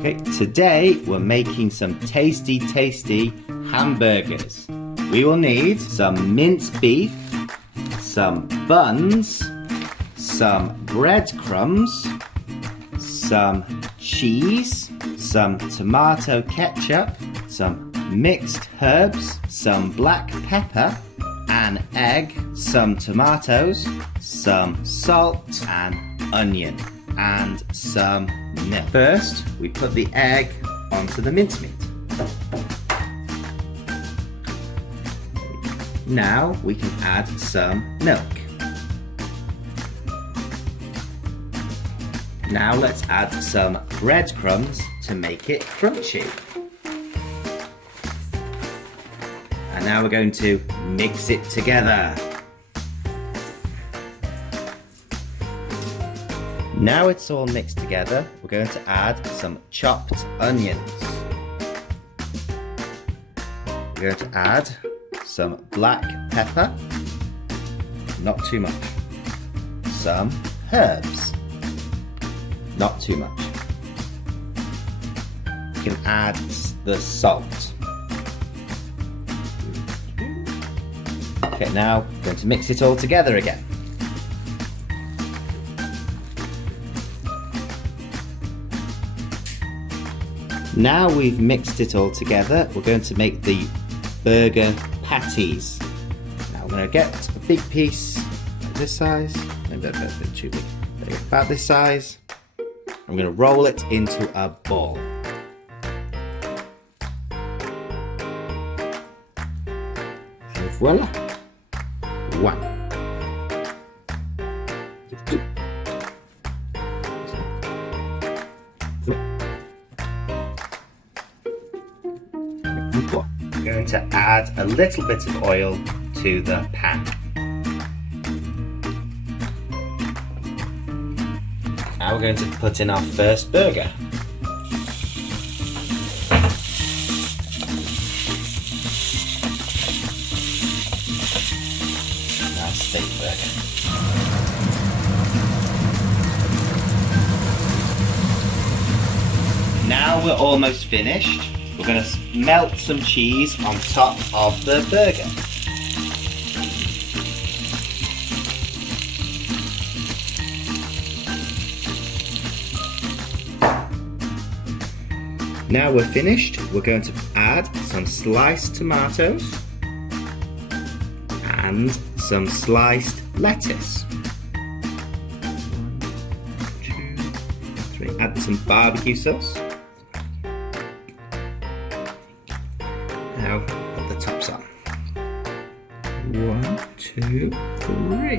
Okay, today we're making some tasty hamburgers. We will need some minced beef, some buns, some breadcrumbs, some cheese, some tomato ketchup, some mixed herbs, some black pepper, an egg, some tomatoes, some salt and onion, and some milk. First, we put the egg onto the mincemeat. Now we can add some milk. Now let's add some breadcrumbs to make it crunchy. And now we're going to mix it together. Now it's all mixed together, we're going to add some chopped onions. We're going to add some black pepper, not too much. Some herbs, not too much. You can add the salt. Okay, now we're going to mix it all together again. Now we've mixed it all together, we're going to make the burger patties. Now I'm going to get a big piece like this size, maybe a bit too big, there you go, about this size. I'm going to roll it into a ball. And voila! One. Two. I'm going to add a little bit of oil to the pan. Now we're going to put in our first burger. Our steak burger. Now we're almost finished. We're going to melt some cheese on top of the burger. Now we're finished, we're going to add some sliced tomatoes and some sliced lettuce. 1, 2, 3. Add some barbecue sauce. Now put the tops on. 1, 2, 3.